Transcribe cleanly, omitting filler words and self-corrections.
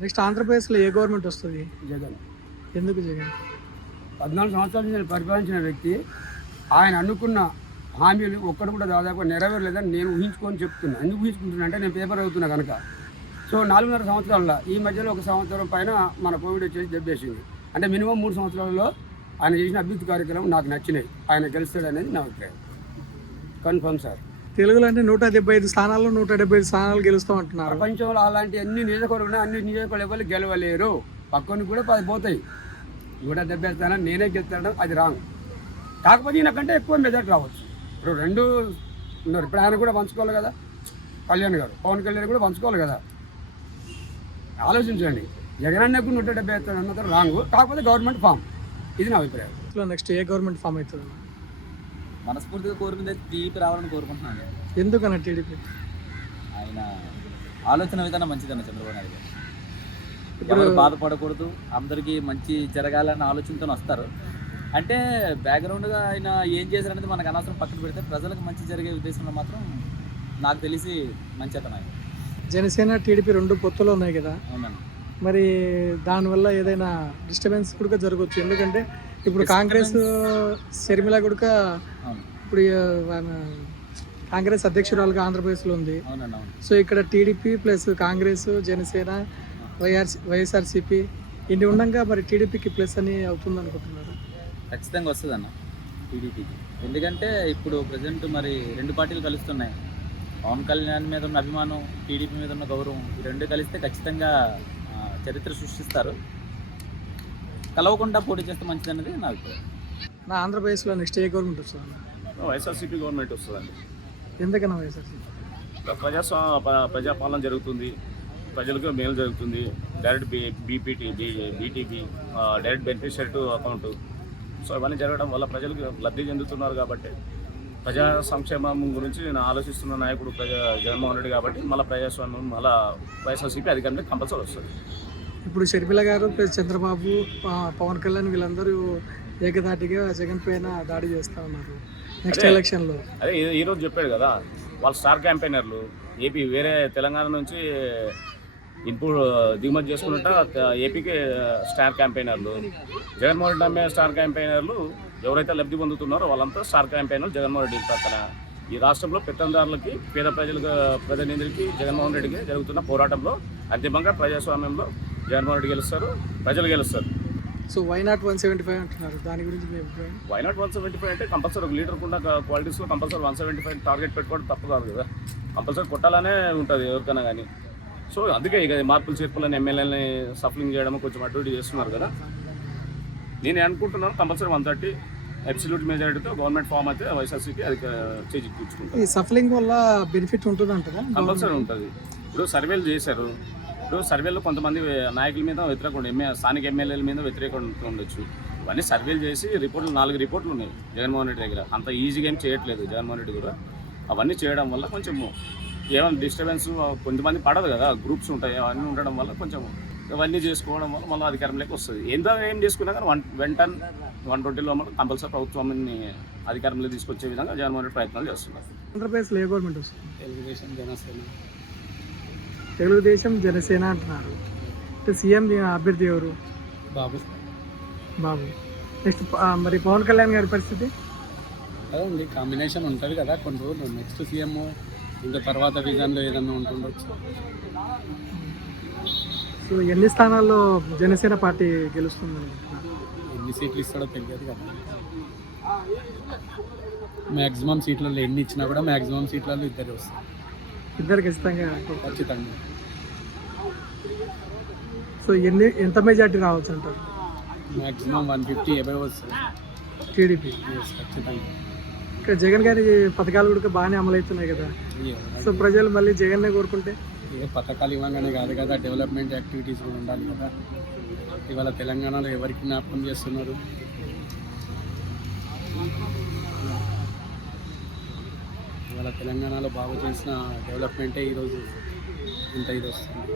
Next ఆంధ్రప్రదేశ్లో ఏ government వస్తుంది? జగన్. ఎందుకు జగన్? 14 సంవత్సరాల నుంచి పరిపాలించిన వ్యక్తి ఆయన అనుకున్న హామీలు ఒక్కడు కూడా దాదాపు నెరవేరలేదని నేను ఊహించుకొని చెప్తున్నా. ఎందుకు ఊహించుకుంటున్నా అంటే నేను పేపర్ అవుతున్నా కనుక. సో 4.5 సంవత్సరాల ఈ మధ్యలో 1 సంవత్సరం పైన మన కోవిడ్ వచ్చేసి దెబ్బేసింది. అంటే మినిమం 3 సంవత్సరాలలో ఆయన చేసిన అభివృద్ధి కార్యక్రమం నాకు నచ్చినాయి. ఆయన గెలుస్తాడనేది నా అభిప్రాయం. Confirm sir. తెలుగులో అంటే 175 స్థానాల్లో 175 స్థానాలు గెలుస్తాం అంటున్నారు. ప్రపంచంలో అలాంటి అన్ని నియోజకవర్గాలు అన్ని నియోజకవర్గాలు ఎవరు గెలవలేరు. పక్కన కూడా 10 పోతాయి. 170 స్థానాలు నేనే గెలుస్తాను, అది రాంగ్. కాకపోతే నాకంటే ఎక్కువ మెజార్టీ రావచ్చు. ఇప్పుడు 2 ఉన్నారు. ఇప్పుడు ఆయన కూడా పంచుకోవాలి కదా, కళ్యాణ్ గారు, పవన్ కళ్యాణ్ కూడా పంచుకోవాలి కదా. ఆలోచించండి. జగనన్నకు 170 స్థానాలు రాంగ్. కాకపోతే గవర్నమెంట్ ఫామ్, ఇది నా అభిప్రాయం. నెక్స్ట్ ఏ గవర్నమెంట్ ఫామ్ అవుతుంది? మనస్ఫూర్తిగా కోరుకుంటే టీడీపీ రావాలని కోరుకుంటున్నాను. ఎందుకన్నా టీడీపీ? ఆయన ఆలోచన విధానం మంచిదన్న చంద్రబాబు నాయుడు గారు. ఎవరు బాధపడకూడదు, అందరికీ మంచి జరగాలన్న ఆలోచనతో వస్తారు. అంటే బ్యాక్గ్రౌండ్గా ఆయన ఏం చేశారనేది మనకు అనవసరం పక్కన పెడితే ప్రజలకు మంచి జరిగే ఉద్దేశంలో మాత్రం నాకు తెలిసి మంచి అతను ఆయన. జనసేన టీడీపీ 2 పొత్తులు ఉన్నాయి కదా, అవునండి. మరి దానివల్ల ఏదైనా డిస్టర్బెన్స్ కూడా జరగవచ్చు. ఎందుకంటే ఇప్పుడు కాంగ్రెస్ షర్మిల కూడా ఇప్పుడు కాంగ్రెస్ అధ్యక్షురాలుగా ఆంధ్రప్రదేశ్లో ఉంది. సో ఇక్కడ టీడీపీ ప్లస్ కాంగ్రెస్, జనసేన, వైఎస్ఆర్సీపీ ఇన్ని ఉండగా మరి టీడీపీకి ప్లస్ అని అవుతుంది అనుకుంటున్నారు? ఖచ్చితంగా వస్తుంది అన్న టీడీపీకి. ఎందుకంటే ఇప్పుడు ప్రజెంట్ మరి 2 పార్టీలు కలుస్తున్నాయి. పవన్ కళ్యాణ్ మీద ఉన్న అభిమానం, టీడీపీ మీద ఉన్న గౌరవం, ఈ 2 కలిస్తే ఖచ్చితంగా చరిత్ర సృష్టిస్తారు. కలవకుండా పోటీ చేస్తే మంచిది అన్నది నా అభిప్రాయం. నా ఆంధ్రప్రదేశ్లో నెక్స్ట్ ఏ గవర్నమెంట్ వస్తుంది? వైఎస్ఆర్సీపీ గవర్నమెంట్ వస్తుందండి. ఎందుకన్నా వైఎస్ఆర్సీపీ? ప్రజాపాలన జరుగుతుంది, ప్రజలకు మేలు జరుగుతుంది. Direct BTP direct beneficiary to account. So ఇవన్నీ జరగడం వల్ల ప్రజలకు లబ్ధి చెందుతున్నారు. కాబట్టి ప్రజా సంక్షేమం గురించి నేను ఆలోచిస్తున్న నాయకుడు జగన్మోహన్ రెడ్డి. కాబట్టి మళ్ళీ ప్రజాస్వామ్యం, మళ్ళీ వైఎస్ఆర్సీపీ అధికారంలో కంపల్సరీ వస్తుంది. ఇప్పుడు షర్మిల గారు ప్లస్ చంద్రబాబు, పవన్ కళ్యాణ్ వీళ్ళందరూ ఏకధాటిగా జగన్ పైన దాడి చేస్తూ ఉన్నారు నెక్స్ట్ ఎలక్షన్లో. అదే ఈరోజు చెప్పాడు కదా, వాళ్ళు స్టార్ క్యాంపెయినర్లు. ఏపీ వేరే తెలంగాణ నుంచి ఇన్పుట్ దిగుమతి చేసుకున్నట్ట ఏపీకి స్టార్ క్యాంపెయినర్లు. జగన్మోహన్ రెడ్డి అమ్మే స్టార్ క్యాంపెయినర్లు ఎవరైతే లబ్ధి పొందుతున్నారో వాళ్ళంతా స్టార్ క్యాంపెయినర్లు జగన్మోహన్ రెడ్డి పక్కన. ఈ రాష్ట్రంలో పెత్తందారులకి, పేద ప్రజలకు, ప్రతినిధులకి జగన్మోహన్ రెడ్డికి జరుగుతున్న పోరాటంలో అంతిమంగా ప్రజాస్వామ్యంలో జగన్మోహన్ రెడ్డి గెలుస్తారు, ప్రజలు గెలుస్తారు. సో వైనాట్ 175 అంటున్నారు, దాని గురించి మీ అభిప్రాయం? వైనాట్ 175 అంటే కంపల్సరీ ఒక లీటర్ కూడా క్వాలిటీస్లో కంపల్సరీ 175 టార్గెట్ పెట్టుకోవడం తప్పు కాదు కదా. కంపల్సరీ కొట్టాలనే ఉంటుంది ఎవరికైనా కానీ. సో అందుకే ఇక మార్పులు చేర్పులని ఎమ్మెల్యేలని సఫలింగ్ చేయడం కొంచెం అటు ఇటు చేస్తున్నారు కదా. నేను అనుకుంటున్నాను కంపల్సరీ 130 అబ్సల్యూట్ మెజారిటీతో గవర్నమెంట్ ఫామ్ అయితే వైఎస్ఆర్సీపీ అది చేజిక్కించుకుంటారు. ఈ సఫలింగ్ వల్ల బెనిఫిట్ ఉంటుంది అంటారా? కంపల్సరీ ఉంటుంది. ఇప్పుడు సర్వేలు చేశారు. ఇప్పుడు సర్వేలో కొంతమంది నాయకుల మీద వ్యతిరేకంగా స్థానిక ఎమ్మెల్యేల మీద వ్యతిరేకంగా ఉండొచ్చు. ఇవన్నీ సర్వేలు చేసి రిపోర్టులు 4 రిపోర్ట్లు ఉన్నాయి జగన్మోహన్ రెడ్డి దగ్గర. అంత ఈజీగా ఏం చేయట్లేదు జగన్మోహన్ రెడ్డి కూడా. అవన్నీ చేయడం వల్ల కొంచెం ఏమైనా డిస్టర్బెన్స్ కొంతమంది పడదు కదా, గ్రూప్స్ ఉంటాయి. అవన్నీ ఉండడం వల్ల కొంచెం ఇవన్నీ చేసుకోవడం వల్ల మళ్ళీ అధికారంలోకి వస్తుంది. ఏం చేసుకున్నా కానీ 120లో మనం కంపల్సరీ ప్రభుత్వాన్ని అధికారంలో తీసుకొచ్చే విధంగా జగన్మోహన్ రెడ్డి ప్రయత్నాలు చేస్తున్నారు. ఆంధ్రప్రదేశ్లో ఏ గవర్నమెంట్ వస్తుంది? తెలుగుదేశం జనసేన అంటున్నారు. సీఎం అభ్యర్థి ఎవరు? బాబు. నెక్స్ట్ మరి పవన్ కళ్యాణ్ గారి పరిస్థితి? అదే కాంబినేషన్ ఉంటుంది కదా కొన్ని రోజులు. నెక్స్ట్ సీఎం ఇంకా తర్వాత విజన్లో ఏదన్నా ఉంటుండొచ్చు. సో ఎన్ని స్థానాల్లో జనసేన పార్టీ గెలుస్తుంది? ఎన్ని సీట్లు ఇస్తాడో తెలియదు కదా. మ్యాక్సిమం సీట్లలో ఎన్ని ఇచ్చినా కూడా మ్యాక్సిమం సీట్లలో ఇద్దరు వస్తారు. ఇద్దరు ఖచ్చితంగా. సో ఎంత మెజార్టీ రావచ్చు అంటారు? మ్యాక్సిమం 150 అబవ్ వస్తుంది టీడీపీ. ఖచ్చితంగా. ఇక్కడ జగన్ గారి పథకాలు కూడా బాగానే అమలవుతున్నాయి కదా. సో ప్రజలు మళ్ళీ జగన్నే కోరుకుంటే? ఏ పథకాలు ఇవ్వగానే కాదు కదా, డెవలప్మెంట్ యాక్టివిటీస్ కూడా ఉండాలి కదా. ఇవాళ తెలంగాణలో ఎవరికి జ్ఞాపకం చేస్తున్నారు? ఇవాళ తెలంగాణలో బాగా చేసిన డెవలప్మెంటే ఈరోజు ఇంత ఇది వస్తుంది.